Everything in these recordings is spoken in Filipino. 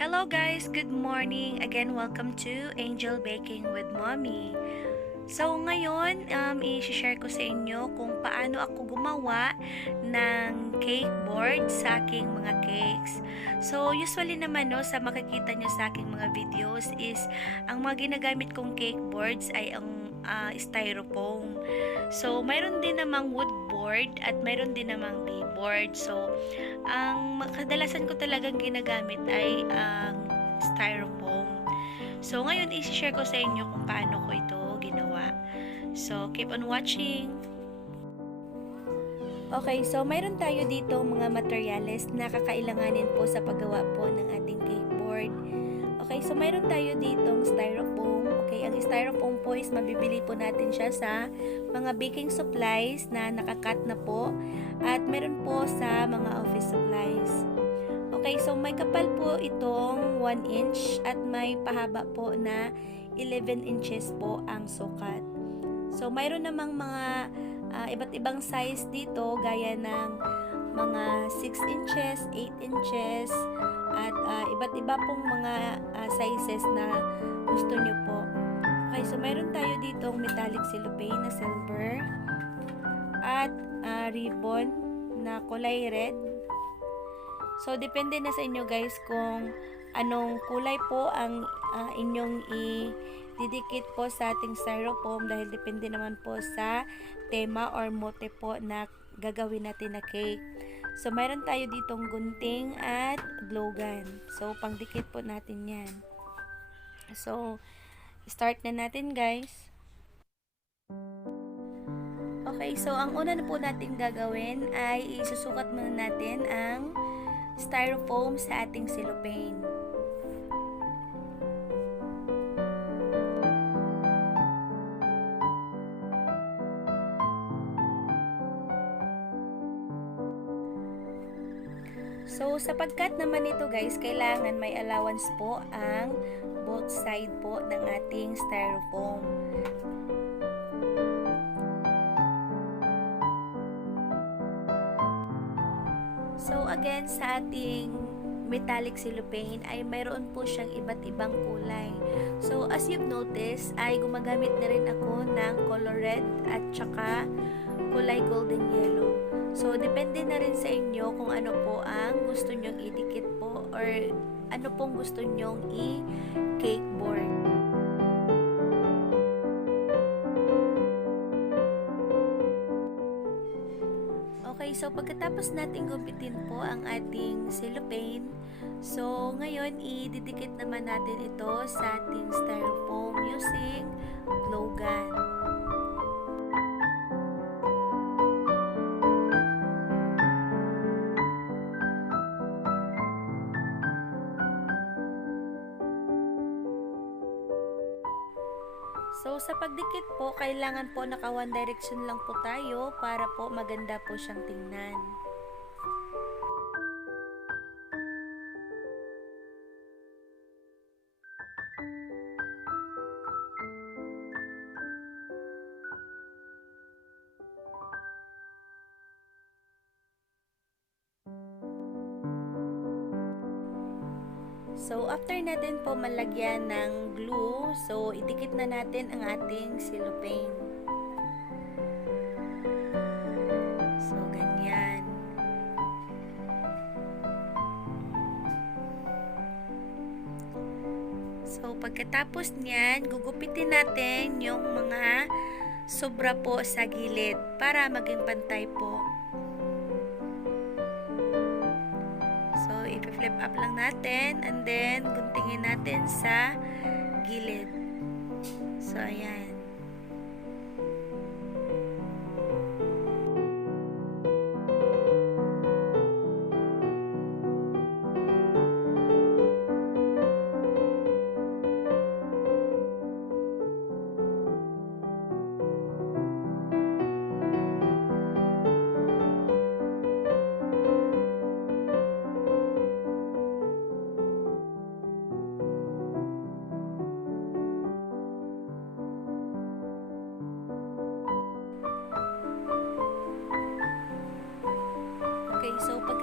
Hello guys, good morning. Again, welcome to Angel Baking with Mommy. So ngayon, i-share ko sa inyo kung paano ako gumawa ng cake board sa aking mga cakes. So usually naman sa makikita nyo sa aking mga videos is ang mga ginagamit kong cake boards ay ang styrofoam. So mayroon din namang wood board at mayroon din namang clay board. So ang kadalasan ko talagang ginagamit ay ang styrofoam. So, ngayon, i-share ko sa inyo kung paano ko ito ginawa. So, keep on watching. Okay, so mayroon tayo dito mga materyales na kakailanganin po sa paggawa po ng ating cake board. Okay, so mayroon tayo ditong styrofoam. Okay, ang styrofoam po is mabibili po natin siya sa mga baking supplies na nakakat na po. At meron po sa mga office supplies. Okay, so may kapal po itong 1 inch at may pahaba po na 11 inches po ang sukat. So, mayroon namang mga iba't ibang size dito gaya ng mga 6 inches, 8 inches, at iba't iba pong mga sizes na gusto nyo po. Okay, so mayroon tayo ditong metallic cellophane na silver at ribbon na kulay red. So, depende na sa inyo guys kung anong kulay po ang inyong i-didikit po sa ating styrofoam dahil depende naman po sa tema or mote po na gagawin natin na cake. So, mayroon tayo ditong gunting at glue gun. So, pangdikit po natin yan. So, start na natin guys. Okay, so ang una na po natin gagawin ay isusukat muna natin ang styrofoam sa ating cellophane. So, sapagkat naman ito guys, kailangan may allowance po ang both side po ng ating styrofoam. So, again, sa ating metallic cellophane ay mayroon po siyang iba't ibang kulay. So, as you've noticed, ay gumagamit na rin ako ng color red at saka kulay golden yellow. So, depende na rin sa inyo kung ano po ang gusto nyong idikit po or ano pong gusto nyong i-cake board. Okay, so pagkatapos natin gupitin po ang ating cellophane, so ngayon ididikit naman natin ito sa ating styrofoam using glue gun. So, sa pagdikit po, kailangan po naka one direction lang po tayo para po maganda po siyang tingnan. So, after natin po malagyan ng glue, so, idikit na natin ang ating cellophane. So, ganyan. So, pagkatapos niyan, gugupitin natin yung mga sobra po sa gilid para maging pantay po. So, i-flip up lang natin and then guntingin natin sa gilid. So, ayan.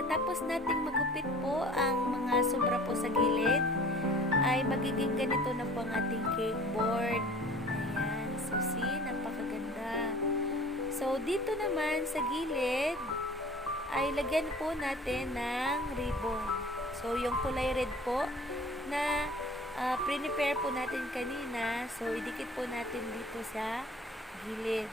pagkatapos nating magupit po ang mga sobra po sa gilid, ay magiging ganito na po ang ating cake board. Ayan. So, see, napakaganda. So, dito naman sa gilid, ay lagyan po natin ng ribbon. So, yung kulay red po na prepare po natin kanina. So, idikit po natin dito sa gilid.